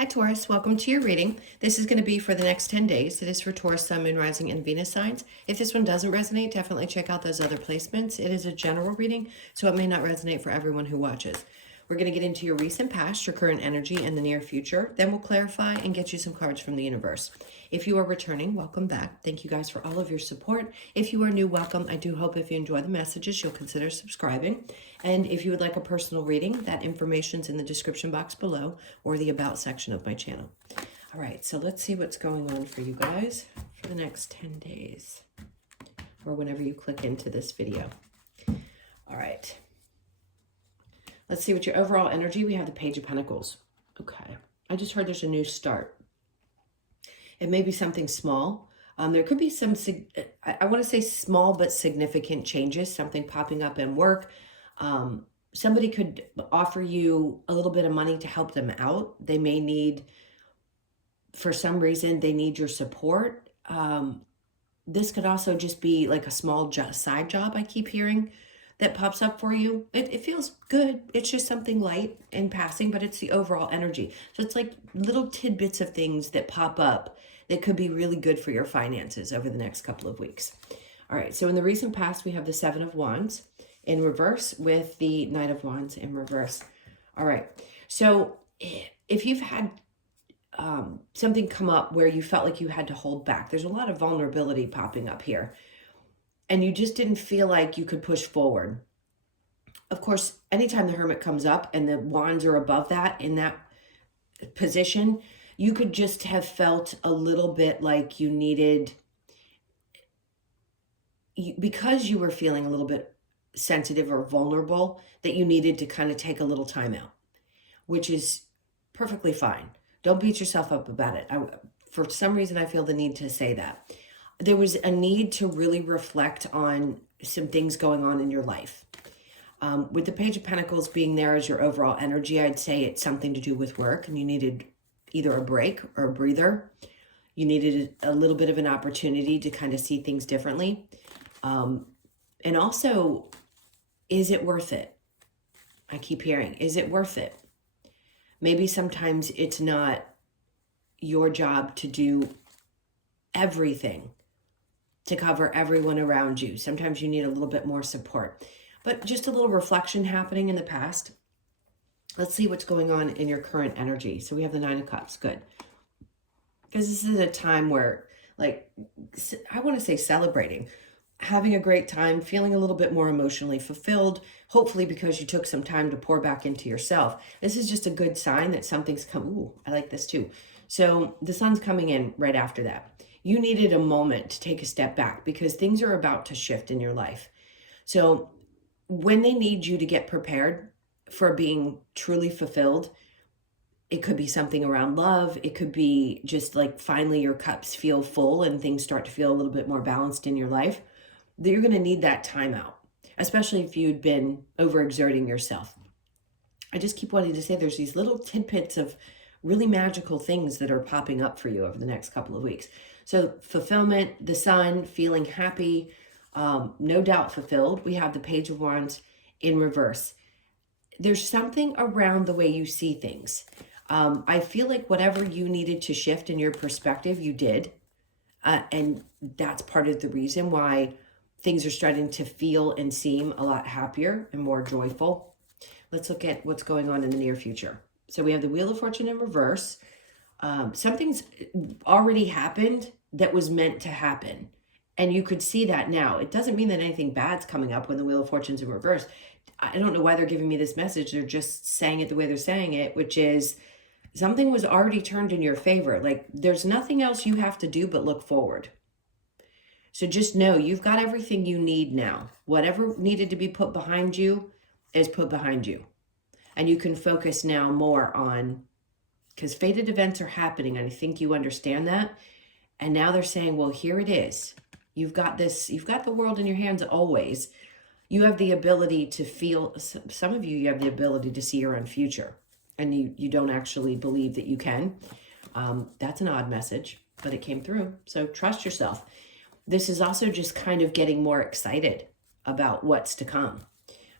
Hi Taurus, welcome to your reading. This is going to be for the next 10 days. It is for Taurus, Sun, Moon, Rising, and Venus signs. If this one doesn't resonate, definitely check out those other placements. It is a general reading, so it may not resonate for everyone who watches. We're going to get into your recent past, your current energy, and the near future. Then we'll clarify and get you some cards from the universe. If you are returning, welcome back. Thank you guys for all of your support. If you are new, welcome. I do hope if you enjoy the messages, you'll consider subscribing. And if you would like a personal reading, that information's in the description box below or the About section of my channel. All right, so let's see what's going on for you guys for the next 10 days or whenever you click into this video. All right. Let's see what your overall energy. We have the Page of Pentacles. Okay. I just heard there's a new start. It may be something small. There could be some, I want to say small but significant changes, something popping up in work. Somebody could offer you a little bit of money to help them out. They may need, for some reason, they need your support. This could also just be like a small side job I keep hearing that pops up for you. It feels good. It's just something light in passing, but it's the overall energy. So it's like little tidbits of things that pop up that could be really good for your finances over the next couple of weeks. All right, so in the recent past, we have the Seven of Wands in reverse with the Knight of Wands in reverse. All right, so if you've had something come up where you felt like you had to hold back, there's a lot of vulnerability popping up here, and you just didn't feel like you could push forward. Of course, anytime the Hermit comes up and the wands are above that, in that position, you could just have felt a little bit like you needed, because you were feeling a little bit sensitive or vulnerable, that you needed to kind of take a little time out, which is perfectly fine. Don't beat yourself up about it. For some reason, I feel the need to say that. There was a need to really reflect on some things going on in your life. With the Page of Pentacles being there as your overall energy, I'd say it's something to do with work, and you needed either a break or a breather. You needed a little bit of an opportunity to kind of see things differently. And also, is it worth it? I keep hearing, is it worth it? Maybe sometimes it's not your job to do everything, to cover everyone around you. Sometimes you need a little bit more support, but just a little reflection happening in the past. Let's see what's going on in your current energy. So we have the Nine of Cups. Good. Because this is a time where, like, I want to say celebrating, having a great time, feeling a little bit more emotionally fulfilled, hopefully because you took some time to pour back into yourself. This is just a good sign that something's come. Ooh, I like this too. So the sun's coming in right after that. You needed a moment to take a step back because things are about to shift in your life. So when they need you to get prepared for being truly fulfilled, it could be something around love. It could be just like finally your cups feel full and things start to feel a little bit more balanced in your life. That you're going to need that time out, especially if you'd been overexerting yourself. I just keep wanting to say there's these little tidbits of really magical things that are popping up for you over the next couple of weeks. So fulfillment, the sun, feeling happy, no doubt fulfilled. We have the Page of Wands in reverse. There's something around the way you see things. I feel like whatever you needed to shift in your perspective, you did. And that's part of the reason why things are starting to feel and seem a lot happier and more joyful. Let's look at what's going on in the near future. So we have the Wheel of Fortune in reverse. Something's already happened that was meant to happen. And you could see that now. It doesn't mean that anything bad's coming up when the Wheel of Fortune's in reverse. I don't know why they're giving me this message. They're just saying it the way they're saying it, which is something was already turned in your favor. Like there's nothing else you have to do but look forward. So just know you've got everything you need now. Whatever needed to be put behind you is put behind you. And you can focus now more on, because fated events are happening, and I think you understand that. And now they're saying, well, here it is. You've got this, you've got the world in your hands always. You have the ability to feel, some of you have the ability to see your own future. And you don't actually believe that you can. That's an odd message, but it came through. So trust yourself. This is also just kind of getting more excited about what's to come.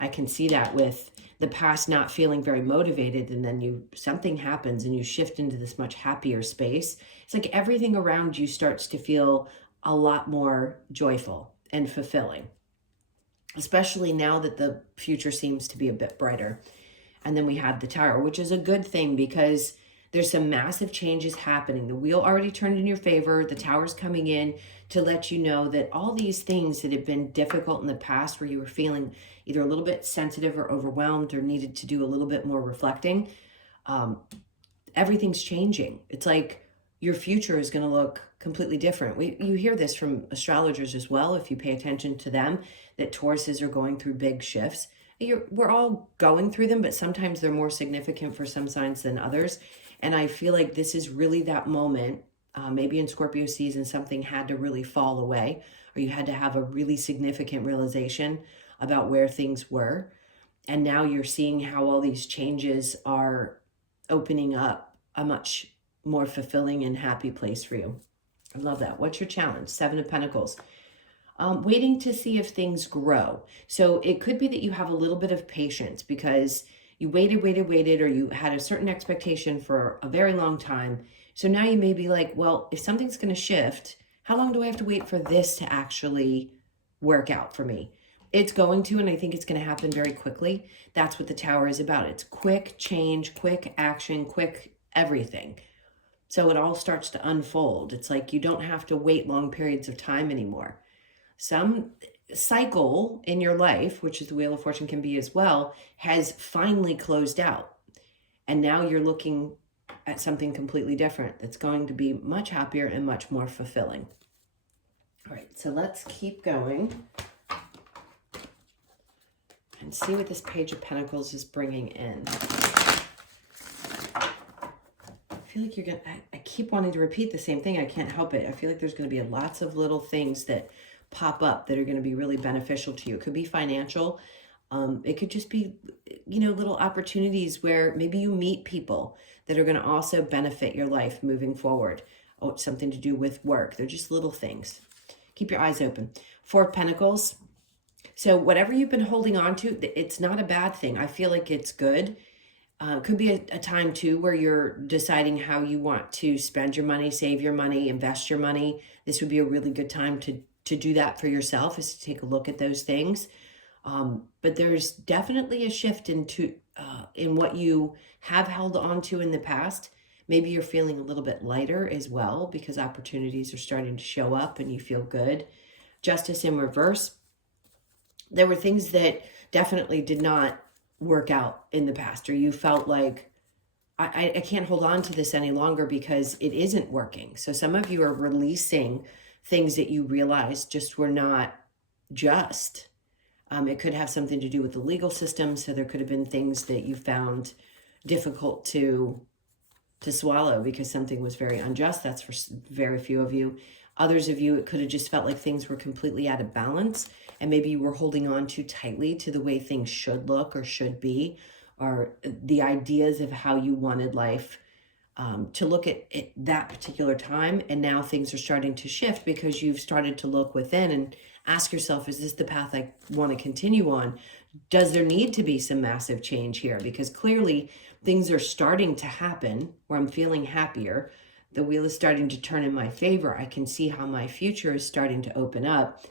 I can see that with the past not feeling very motivated, and then something happens and you shift into this much happier space. It's like everything around you starts to feel a lot more joyful and fulfilling, especially now that the future seems to be a bit brighter. And then we have the Tower, which is a good thing because there's some massive changes happening. The wheel already turned in your favor. The Tower's coming in to let you know that all these things that have been difficult in the past, where you were feeling either a little bit sensitive or overwhelmed or needed to do a little bit more reflecting, everything's changing. It's like your future is going to look completely different. You hear this from astrologers as well, if you pay attention to them, that Tauruses are going through big shifts. We're all going through them, but sometimes they're more significant for some signs than others. And I feel like this is really that moment. Maybe in Scorpio season, something had to really fall away, or you had to have a really significant realization about where things were. And now you're seeing how all these changes are opening up a much more fulfilling and happy place for you. I love that. What's your challenge? 7 of Pentacles. Waiting to see if things grow. So it could be that you have a little bit of patience because you waited, or you had a certain expectation for a very long time. So now you may be like, well, if something's going to shift, how long do I have to wait for this to actually work out for me? It's going to, and I think it's going to happen very quickly. That's what the Tower is about. It's quick change, quick action, quick everything. So it all starts to unfold. It's like you don't have to wait long periods of time anymore. Some cycle in your life, which is the Wheel of Fortune can be as well, has finally closed out. And now you're looking at something completely different that's going to be much happier and much more fulfilling. All right, so let's keep going and see what this Page of Pentacles is bringing in. I feel like I keep wanting to repeat the same thing. I can't help it. I feel like there's going to be lots of little things that pop up that are going to be really beneficial to you. It could be financial. It could just be, little opportunities where maybe you meet people that are going to also benefit your life moving forward. Oh, something to do with work. They're just little things. Keep your eyes open. 4 of Pentacles. So whatever you've been holding on to, it's not a bad thing. I feel like it's good. Could be a time too where you're deciding how you want to spend your money, save your money, invest your money. This would be a really good time to do that for yourself, is to take a look at those things. But there's definitely a shift in what you have held on to in the past. Maybe you're feeling a little bit lighter as well because opportunities are starting to show up and you feel good. Justice in reverse. There were things that definitely did not work out in the past, or you felt like, I can't hold on to this any longer because it isn't working. So some of you are releasing things that you realized just were not just. It could have something to do with the legal system. So there could have been things that you found difficult to swallow because something was very unjust. That's for very few of you. Others of you, it could have just felt like things were completely out of balance, and maybe you were holding on too tightly to the way things should look or should be, or the ideas of how you wanted life to look at that particular time. And now things are starting to shift because you've started to look within and ask yourself, is this the path I want to continue on? Does there need to be some massive change here? Because clearly things are starting to happen where I'm feeling happier. The wheel is starting to turn in my favor. I can see how my future is starting to open up.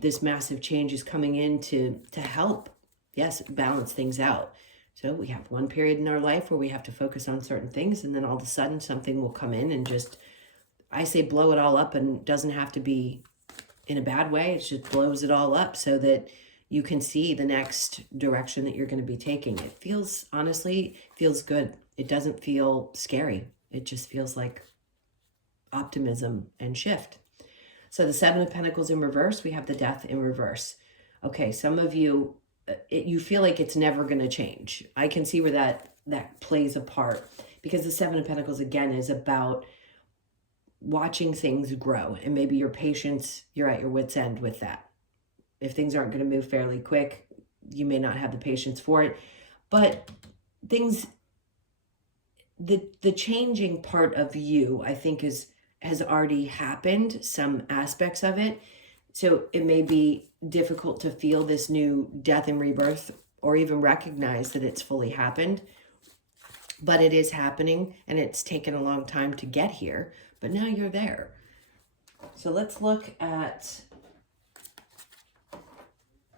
This massive change is coming in to help, yes, balance things out. So we have one period in our life where we have to focus on certain things, and then all of a sudden something will come in and just, I say blow it all up, and doesn't have to be in a bad way. It just blows it all up so that you can see the next direction that you're going to be taking. It feels, honestly, feels good. It doesn't feel scary. It just feels like optimism and shift. So the 7 of Pentacles in reverse, we have the Death in reverse. Okay, some of you, you feel like it's never going to change. I can see where that plays a part, because the 7 of Pentacles, again, is about watching things grow, and maybe your patience, you're at your wit's end with that. If things aren't going to move fairly quick, you may not have the patience for it, but things, the changing part of you, I think, has already happened, some aspects of it. So it may be difficult to feel this new death and rebirth or even recognize that it's fully happened, but it is happening and it's taken a long time to get here, but now you're there. So let's look at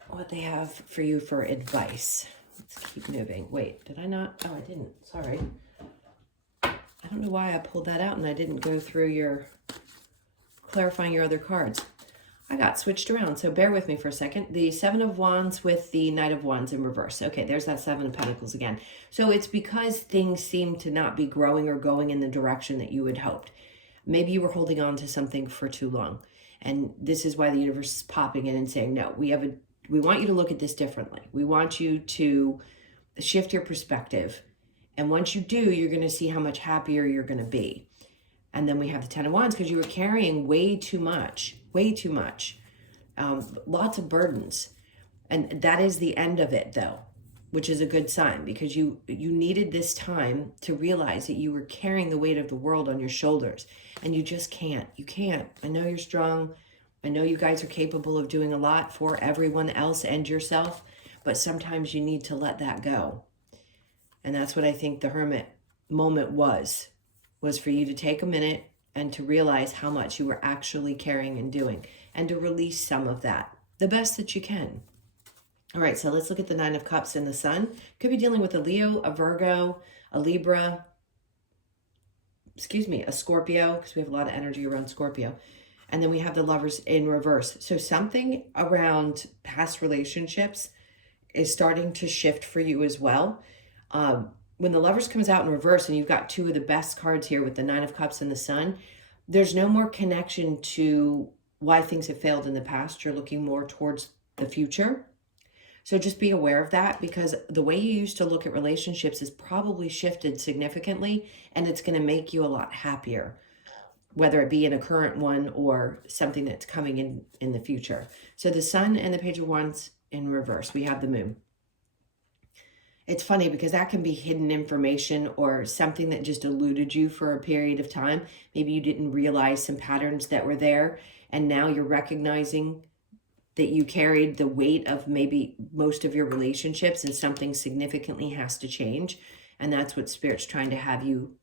what they have for you for advice. Let's keep moving. Wait, did I not? Oh, I didn't. Sorry. I don't know why I pulled that out and I didn't go through your clarifying your other cards. I got switched around, so bear with me for a second. The Seven of Wands with the Knight of Wands in reverse. Okay, there's that Seven of Pentacles again. So it's because things seem to not be growing or going in the direction that you had hoped. Maybe you were holding on to something for too long. And this is why the universe is popping in and saying, no, we want you to look at this differently. We want you to shift your perspective. And once you do, you're going to see how much happier you're going to be. And then we have the Ten of Wands because you were carrying way too much, lots of burdens. And that is the end of it, though, which is a good sign because you needed this time to realize that you were carrying the weight of the world on your shoulders. And you just can't. You can't. I know you're strong. I know you guys are capable of doing a lot for everyone else and yourself, but sometimes you need to let that go. And that's what I think the Hermit moment was for you to take a minute and to realize how much you were actually carrying and doing and to release some of that, the best that you can. All right, so let's look at the Nine of Cups in the Sun. Could be dealing with a Leo, a Virgo, a Libra, a Scorpio, because we have a lot of energy around Scorpio. And then we have the Lovers in reverse. So something around past relationships is starting to shift for you as well. When the Lovers comes out in reverse and you've got two of the best cards here with the Nine of Cups and the Sun, there's no more connection to why things have failed in the past. You're looking more towards the future. So just be aware of that because the way you used to look at relationships has probably shifted significantly and it's going to make you a lot happier, whether it be in a current one or something that's coming in the future. So the Sun and the Page of Wands in reverse. We have the Moon. It's funny because that can be hidden information or something that just eluded you for a period of time. Maybe you didn't realize some patterns that were there, and now you're recognizing that you carried the weight of maybe most of your relationships and something significantly has to change. And that's what Spirit's trying to have you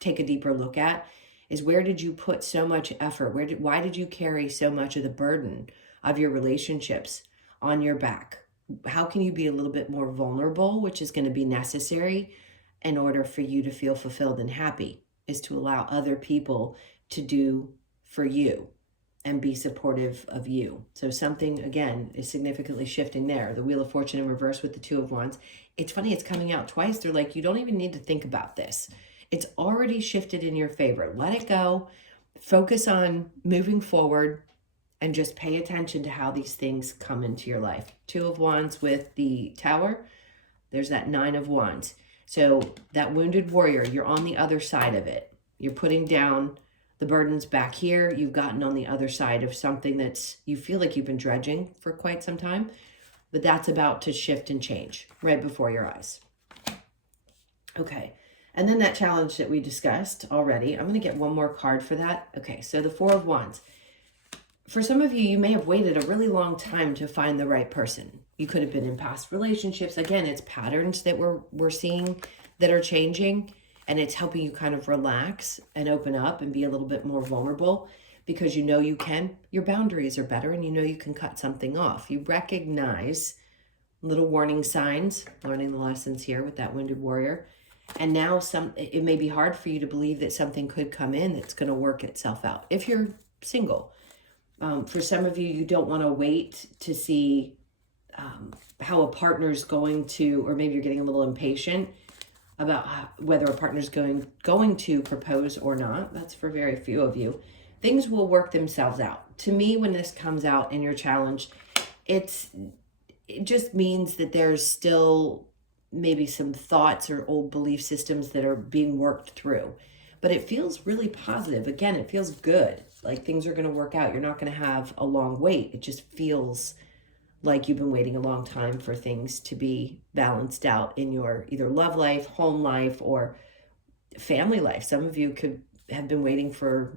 take a deeper look at, is where did you put so much effort? Why did you carry so much of the burden of your relationships on your back? How can you be a little bit more vulnerable, which is going to be necessary in order for you to feel fulfilled and happy, is to allow other people to do for you and be supportive of you. So something, again, is significantly shifting there. The Wheel of Fortune in reverse with the Two of Wands. It's funny, it's coming out twice. They're like, you don't even need to think about this. It's already shifted in your favor. Let it go. Focus on moving forward and just pay attention to how these things come into your life. Two of Wands with the Tower. There's that Nine of Wands. So that wounded warrior, you're on the other side of it. You're putting down the burdens back here. You've gotten on the other side of something that's, you feel like you've been dredging for quite some time, but that's about to shift and change right before your eyes. Okay. And then that challenge that we discussed already, I'm going to get one more card for that. Okay. So the Four of Wands. For some of you, you may have waited a really long time to find the right person. You could have been in past relationships. Again, it's patterns that we're seeing that are changing, and it's helping you kind of relax and open up and be a little bit more vulnerable because you know you can. Your boundaries are better and you know you can cut something off. You recognize little warning signs, learning the lessons here with that wounded warrior. And now it may be hard for you to believe that something could come in that's going to work itself out if you're single. For some of you, you don't want to wait to see how a partner's going to, or maybe you're getting a little impatient about whether a partner's going to propose or not. That's for very few of you. Things will work themselves out. To me, when this comes out in your challenge, it just means that there's still maybe some thoughts or old belief systems that are being worked through. But it feels really positive. Again, it feels good. Like things are going to work out. You're not going to have a long wait. It just feels like you've been waiting a long time for things to be balanced out in your either love life, home life, or family life. Some of you could have been waiting for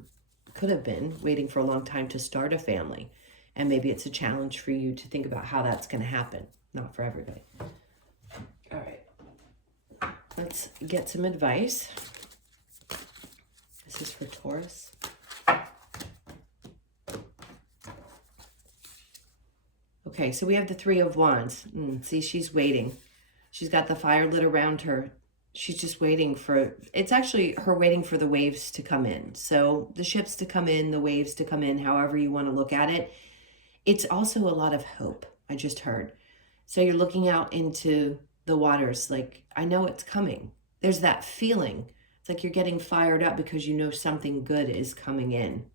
a long time to start a family. And maybe it's a challenge for you to think about how that's going to happen. Not for everybody. All right. Let's get some advice. This is for Taurus. Okay, so we have the Three of Wands. See, she's waiting. She's got the fire lit around her. She's just waiting for, it's actually her waiting for the waves to come in. So the ships to come in, the waves to come in, however you want to look at it. It's also a lot of hope, I just heard. So you're looking out into the waters like, I know it's coming. There's that feeling. It's like you're getting fired up because you know something good is coming in.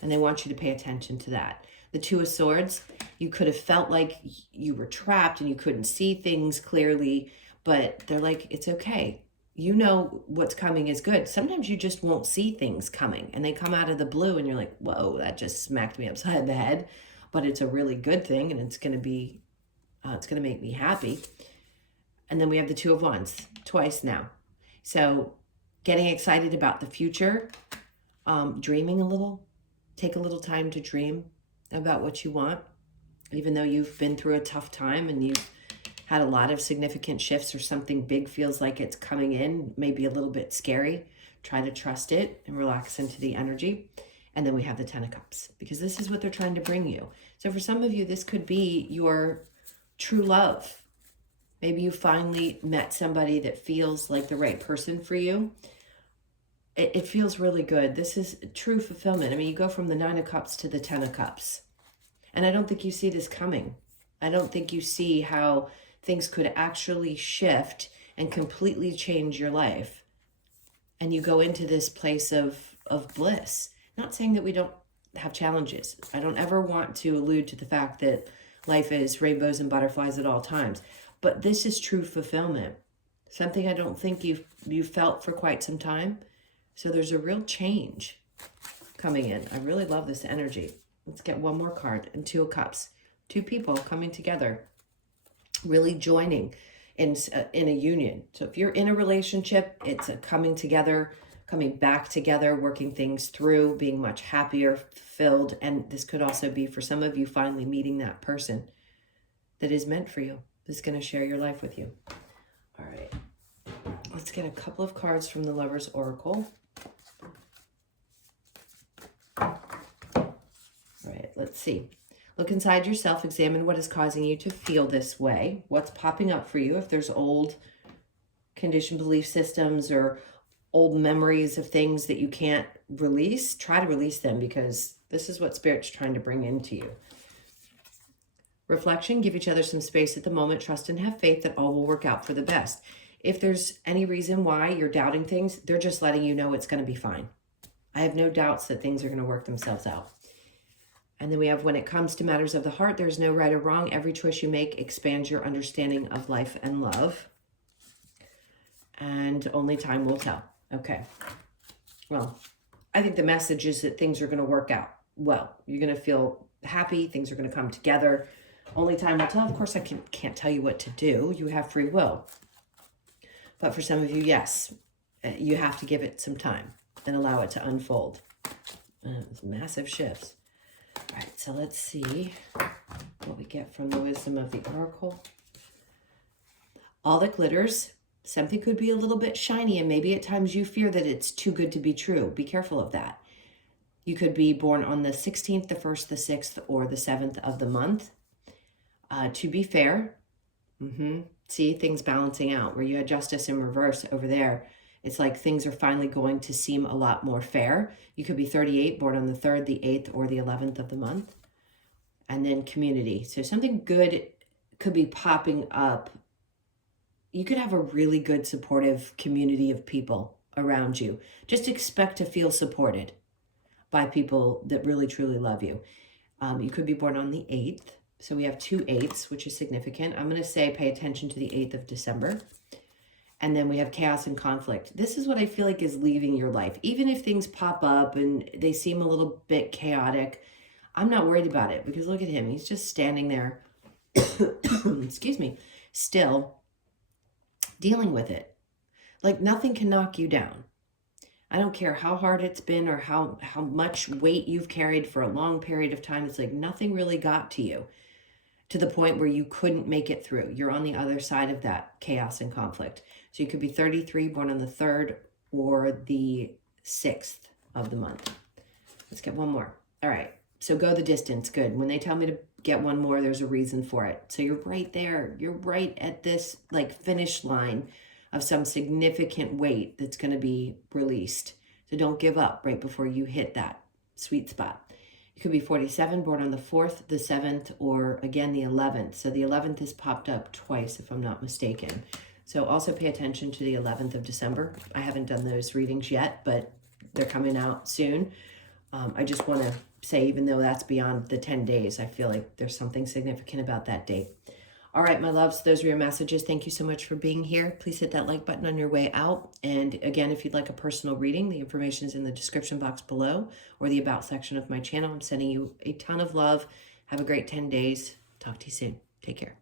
And they want you to pay attention to that. The Two of Swords, you could have felt like you were trapped and you couldn't see things clearly, but they're like, it's okay. You know what's coming is good. Sometimes you just won't see things coming and they come out of the blue and you're like, whoa, that just smacked me upside the head, but it's a really good thing and it's going to be, it's going to make me happy. And then we have the Two of Wands twice now. So getting excited about the future, dreaming a little, take a little time to dream about what you want, even though you've been through a tough time and you've had a lot of significant shifts or something big feels like it's coming in, maybe a little bit scary. Try to trust it and relax into the energy. And then we have the Ten of Cups, because this is what they're trying to bring you. So for some of you, this could be your true love. Maybe you finally met somebody that feels like the right person for you. It feels really good. This is true fulfillment. I mean, you go from the Nine of Cups to the Ten of Cups. And I don't think you see this coming. I don't think you see how things could actually shift and completely change your life. And you go into this place of bliss. Not saying that we don't have challenges. I don't ever want to allude to the fact that life is rainbows and butterflies at all times. But this is true fulfillment. Something I don't think you've felt for quite some time. So there's a real change coming in. I really love this energy. Let's get one more card. And Two of Cups. Two people coming together. Really joining in a union. So if you're in a relationship, it's a coming together, coming back together, working things through, being much happier, fulfilled. And this could also be for some of you finally meeting that person that is meant for you. That's going to share your life with you. All right. Let's get a couple of cards from the Lover's Oracle. All right, let's see. Look inside yourself, examine what is causing you to feel this way. What's popping up for you? If there's old conditioned belief systems or old memories of things that you can't release, try to release them, because this is what Spirit's trying to bring into you. Reflection, give each other some space at the moment. Trust and have faith that all will work out for the best. If there's any reason why you're doubting things, they're just letting you know it's going to be fine. I have no doubts that things are going to work themselves out. And then we have, when it comes to matters of the heart, there's no right or wrong. Every choice you make expands your understanding of life and love. And only time will tell. Okay. Well, I think the message is that things are going to work out well. You're going to feel happy. Things are going to come together. Only time will tell. Of course, I can't tell you what to do. You have free will. But for some of you, yes, you have to give it some time and allow it to unfold. It's massive shifts. All right, so let's see what we get from the wisdom of the Oracle. All that glitters, something could be a little bit shiny, and maybe at times you fear that it's too good to be true. Be careful of that. You could be born on the 16th, the 1st, the 6th, or the 7th of the month. To be fair, see things balancing out. Where you had justice in reverse over there, it's like things are finally going to seem a lot more fair. You could be 38, born on the 3rd, the 8th, or the 11th of the month. And then community. So something good could be popping up. You could have a really good supportive community of people around you. Just expect to feel supported by people that really, truly love you. You could be born on the 8th. So we have 2 8s, which is significant. I'm going to say pay attention to the 8th of December. And then we have chaos and conflict. This is what I feel like is leaving your life. Even if things pop up and they seem a little bit chaotic, I'm not worried about it, because look at him. He's just standing there, excuse me, still dealing with it. Like nothing can knock you down. I don't care how hard it's been or how much weight you've carried for a long period of time. It's like nothing really got to you to the point where you couldn't make it through. You're on the other side of that chaos and conflict. So you could be 33, born on the 3rd or the 6th of the month. Let's get one more. All right. So go the distance. Good. When they tell me to get one more, there's a reason for it. So you're right there. You're right at this like finish line of some significant weight that's going to be released. So don't give up right before you hit that sweet spot. You could be 47, born on the 4th, the 7th, or again, the 11th. So the 11th has popped up twice, if I'm not mistaken. So also pay attention to the 11th of December. I haven't done those readings yet, but they're coming out soon. I just want to say, even though that's beyond the 10 days, I feel like there's something significant about that date. All right, my loves, those are your messages. Thank you so much for being here. Please hit that like button on your way out. And again, if you'd like a personal reading, the information is in the description box below or the about section of my channel. I'm sending you a ton of love. Have a great 10 days. Talk to you soon. Take care.